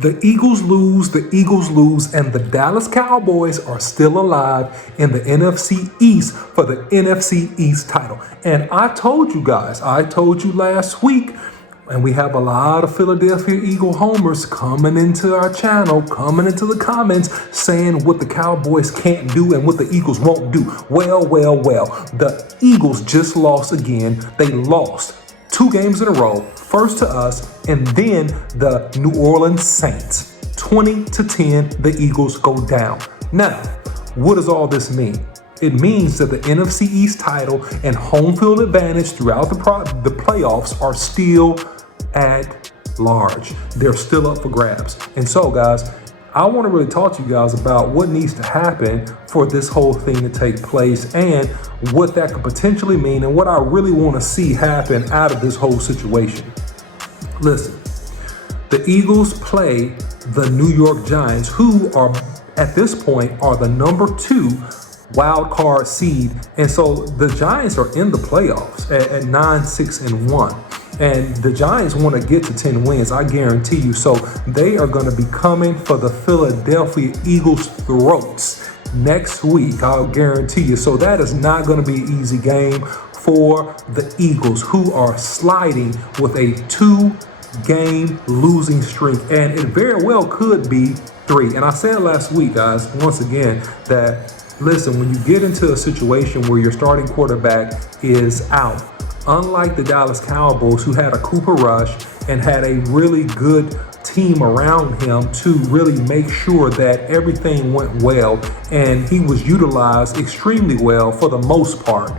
The Eagles lose, and the Dallas Cowboys are still alive in the NFC East for the NFC East title. And I told you last week, and we have a lot of Philadelphia Eagle homers coming into our channel, coming into the comments, saying what the Cowboys can't do and what the Eagles won't do. Well, the Eagles just lost again. They lost 2 games in a row, first to us, and then the New Orleans Saints. 20-10, the Eagles go down. Now, what does all this mean? It means that the NFC East title and home field advantage throughout the playoffs are still at large. They're still up for grabs. And so, guys, I want to really talk to you guys about what needs to happen for this whole thing to take place and what that could potentially mean and what I really want to see happen out of this whole situation. Listen, the Eagles play the New York Giants, who are at this point are the number 2 wild card seed. And so the Giants are in the playoffs at 9-6-1. And the Giants want to get to 10 wins, I guarantee you. So they are going to be coming for the Philadelphia Eagles' throats next week, I'll guarantee you. So that is not going to be an easy game for the Eagles, who are sliding with a 2-game losing streak. And it very well could be 3. And I said last week, guys, once again, that listen, when you get into a situation where your starting quarterback is out, unlike the Dallas Cowboys, who had a Cooper Rush and had a really good team around him to really make sure that everything went well, and he was utilized extremely well for the most part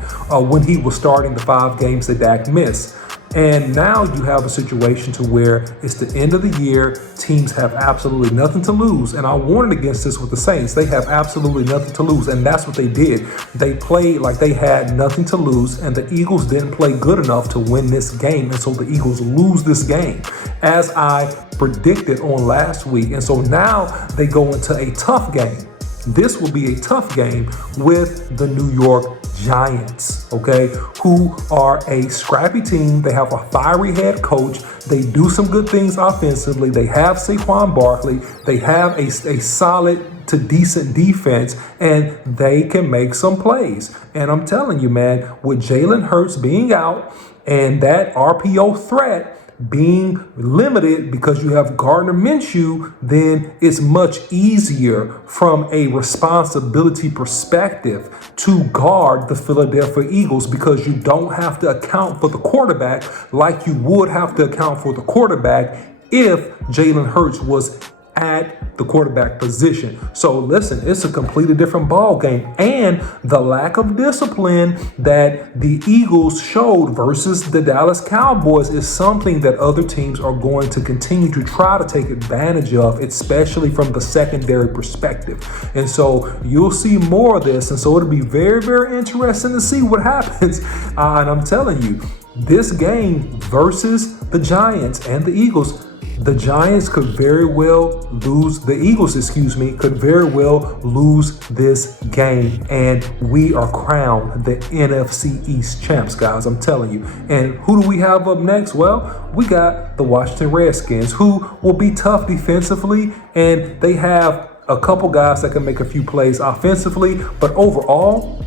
when he was starting the 5 games that Dak missed. And now you have a situation to where it's the end of the year. Teams have absolutely nothing to lose. And I warned against this with the Saints. They have absolutely nothing to lose. And that's what they did. They played like they had nothing to lose. And the Eagles didn't play good enough to win this game. And so the Eagles lose this game, as I predicted on last week. And so now they go into a tough game. This will be a tough game with the New York Giants, okay, who are a scrappy team. They have a fiery head coach. They do some good things offensively. They have Saquon Barkley. They have a solid to decent defense, and they can make some plays. And I'm telling you, man, with Jalen Hurts being out and that RPO threat being limited because you have Gardner Minshew, then it's much easier from a responsibility perspective to guard the Philadelphia Eagles, because you don't have to account for the quarterback like you would have to account for the quarterback if Jalen Hurts was at the quarterback position. So listen, it's a completely different ball game, and the lack of discipline that the Eagles showed versus the Dallas Cowboys is something that other teams are going to continue to try to take advantage of, especially from the secondary perspective. And so you'll see more of this, and so it'll be very, very interesting to see what happens. And I'm telling you, this game versus the Giants and the Eagles, the Giants could very well lose, the Eagles, could very well lose this game. And we are crowned the NFC East champs, guys, I'm telling you. And who do we have up next? Well, we got the Washington Redskins, who will be tough defensively, and they have a couple guys that can make a few plays offensively. But overall,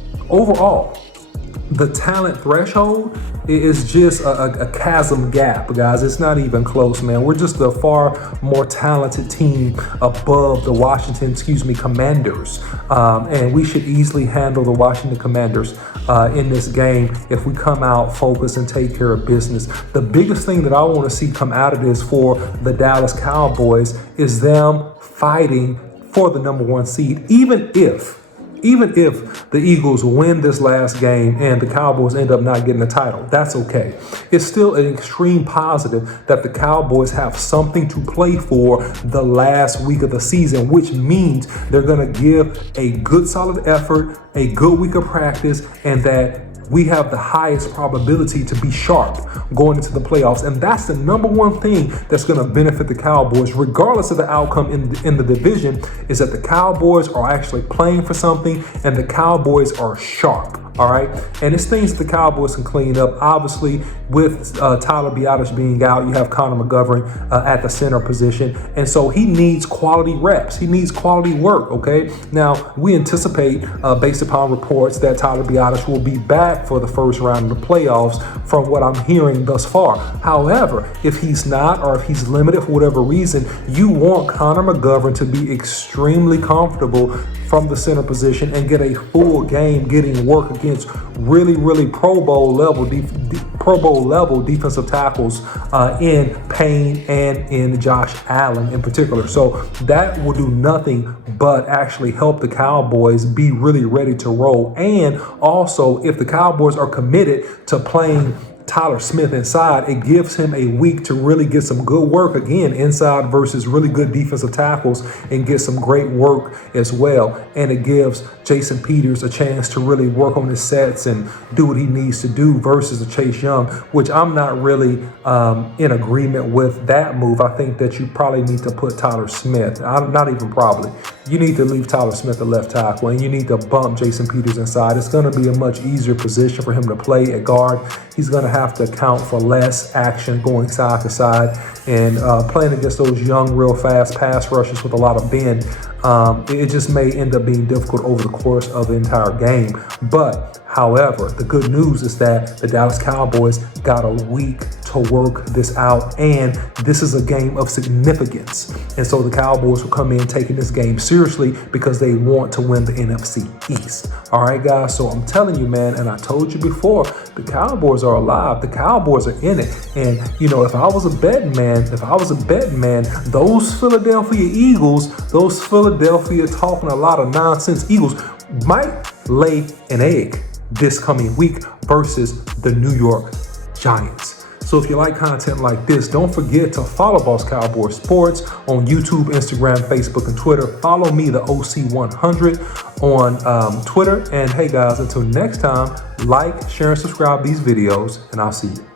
the talent threshold is just a chasm gap, guys. It's not even close, man. We're just a far more talented team above the Washington, Commanders. And we should easily handle the Washington Commanders in this game if we come out focused and take care of business. The biggest thing that I want to see come out of this for the Dallas Cowboys is them fighting for the number 1 seed, even if the Eagles win this last game and the Cowboys end up not getting the title. That's okay. It's still an extreme positive that the Cowboys have something to play for the last week of the season, which means they're going to give a good solid effort, a good week of practice, and that we have the highest probability to be sharp going into the playoffs. And that's the number 1 thing that's going to benefit the Cowboys, regardless of the outcome in the division, is that the Cowboys are actually playing for something and the Cowboys are sharp. all right? And it's things that the Cowboys can clean up. Obviously, with Tyler Biadasz being out, you have Connor McGovern at the center position. And so he needs quality reps. He needs quality work, okay? Now, we anticipate, based upon reports, that Tyler Biadasz will be back for the first round of the playoffs from what I'm hearing thus far. However, if he's not, or if he's limited for whatever reason, you want Connor McGovern to be extremely comfortable from the center position and get a full game getting work against really Pro Bowl level defensive tackles in Payne and in Josh Allen in particular. So that will do nothing but actually help the Cowboys be really ready to roll. And also, if the Cowboys are committed to playing Tyler Smith inside, it gives him a week to really get some good work again inside versus really good defensive tackles and get some great work as well. And it gives Jason Peters a chance to really work on his sets and do what he needs to do versus a Chase Young, which I'm not really in agreement with that move. I think that you probably need to put Tyler Smith, not even probably, you need to leave Tyler Smith at left tackle and you need to bump Jason Peters inside. It's going to be a much easier position for him to play at guard. He's going to have to account for less action going side to side and playing against those young, real fast pass rushers with a lot of bend. It just may end up being difficult over the course of the entire game. But however, the good news is that the Dallas Cowboys got a week to work this out, and this is a game of significance. And so the Cowboys will come in taking this game seriously because they want to win the NFC East. All right, guys, so I'm telling you, man, and I told you before, the Cowboys are alive. The Cowboys are in it. And, you know, if I was a betting man, those Philadelphia Eagles, those Philadelphia talking a lot of nonsense Eagles might lay an egg this coming week versus the New York Giants. So if you like content like this, don't forget to follow Boss Cowboy Sports on YouTube, Instagram, Facebook, and Twitter. Follow me, the OC100, on Twitter. And hey guys, until next time, like, share, and subscribe these videos, and I'll see you.